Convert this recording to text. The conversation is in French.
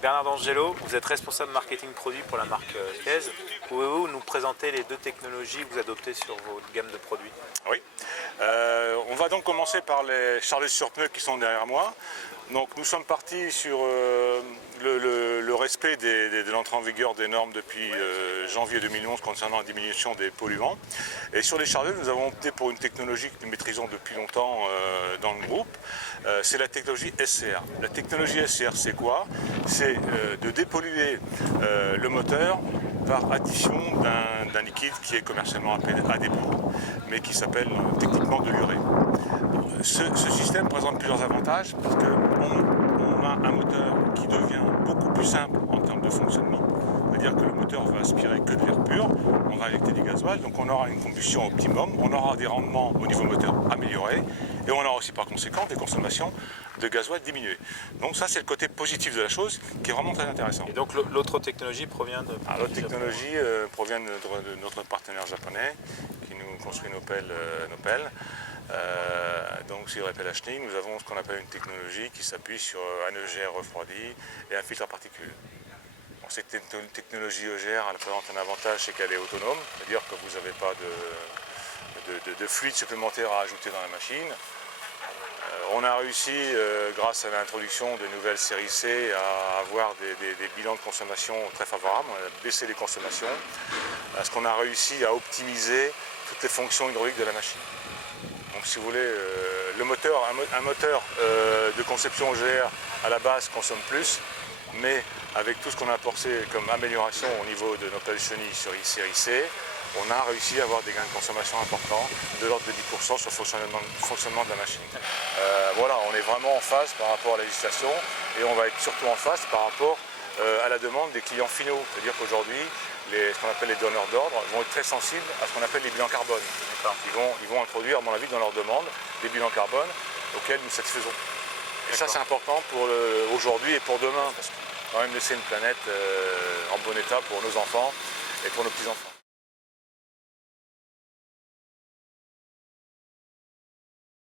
Bernard D'Angelo, vous êtes responsable marketing produit pour la marque Kez. Pouvez-vous nous présenter les deux technologies que vous adoptez sur votre gamme de produits? Oui. On va donc commencer par les charlettes sur pneus qui sont derrière moi. Donc nous sommes partis sur le respect de l'entrée en vigueur des normes depuis janvier 2011 concernant la diminution des polluants. Et sur les charlettes, nous avons opté pour une technologie que nous maîtrisons depuis longtemps dans le groupe. C'est la technologie SCR. La technologie SCR, c'est quoi? C'est de dépolluer le moteur par addition d'un liquide qui est commercialement appelé AdBlue, mais qui s'appelle techniquement de l'urée. Ce système présente plusieurs avantages parce qu'on a un moteur qui devient beaucoup plus simple en termes de fonctionnement, c'est-à-dire que le moteur va aspirer que de l'air pur, on va injecter du gasoil, donc on aura une combustion optimum, on aura des rendements au niveau moteur améliorés et on aura aussi par conséquent des consommations de gasoil diminuées. Donc ça c'est le côté positif de la chose qui est vraiment très intéressant. Et donc l'autre technologie provient de... L'autre technologie provient de notre partenaire japonais qui nous construit nos pelles. Donc sur les pelles Ashley, nous avons ce qu'on appelle une technologie qui s'appuie sur un EGR refroidi et un filtre à particules. Cette technologie EGR elle présente un avantage, c'est qu'elle est autonome, c'est-à-dire que vous n'avez pas de fluide supplémentaire à ajouter dans la machine. On a réussi, grâce à l'introduction de nouvelles séries C, à avoir des bilans de consommation très favorables. On a baissé les consommations, parce qu'on a réussi à optimiser toutes les fonctions hydrauliques de la machine. Donc si vous voulez, un moteur de conception EGR à la base consomme plus, mais avec tout ce qu'on a apporté comme amélioration au niveau de nos pelles chenilles sur série C, on a réussi à avoir des gains de consommation importants, de l'ordre de 10% sur le fonctionnement de la machine. Voilà, on est vraiment en phase par rapport à la législation et on va être surtout en phase par rapport à la demande des clients finaux. C'est-à-dire qu'aujourd'hui, ce qu'on appelle les donneurs d'ordre vont être très sensibles à ce qu'on appelle les bilans carbone. Ils vont introduire, à mon avis, dans leur demande, des bilans carbone auxquels nous satisfaisons. Et ça, c'est important pour aujourd'hui et pour demain, parce qu'on va quand même laisser une planète en bon état pour nos enfants et pour nos petits-enfants.